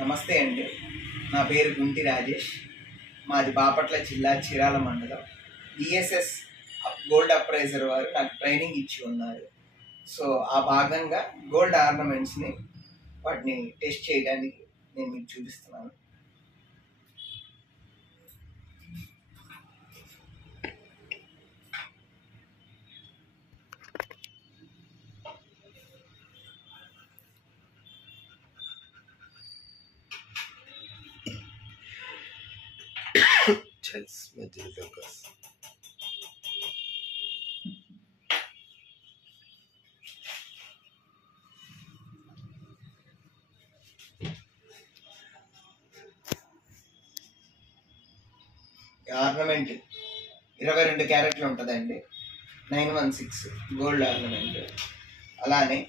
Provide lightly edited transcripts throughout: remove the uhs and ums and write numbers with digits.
నమస్తే అండి. నా పేరు గుంటి రాజేష్. మాది బాపట్ల జిల్లా చీరాల మండలం. బిఎస్ఎస్ గోల్డ్ అప్రైజర్ వారు నాకు ట్రైనింగ్ ఇచ్చి ఉన్నారు. సో ఆ భాగంగా గోల్డ్ ఆర్నమెంట్స్ని వాటిని టెస్ట్ చేయడానికి నేను మీకు చూపిస్తున్నాను. ఆర్నమెంట్ 22 క్యారెట్లు ఉంటుందండి. 916 గోల్డ్ ఆర్నమెంట్. అలానే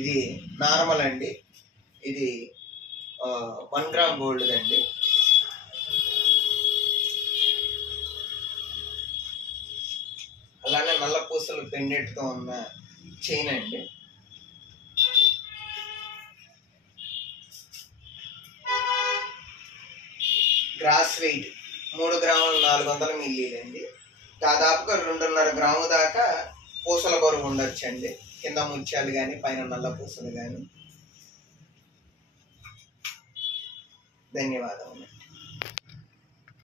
ఇది నార్మల్ అండి. ఇది 1 గ్రామ్ గోల్డ్ అండి. అలానే నల్ల పూసలు పెండెట్తో ఉన్న చైన్ అండి. గ్రాస్ వెయిట్ 3 గ్రాములు 400 మిల్లీలు అండి. దాదాపుగా 2.5 గ్రాము దాకా పూసల బరువు ఉండొచ్చండి. కింద ముత్యాలు కానీ పైన నల్ల పూసలు కానీ. ధన్యవాదములు.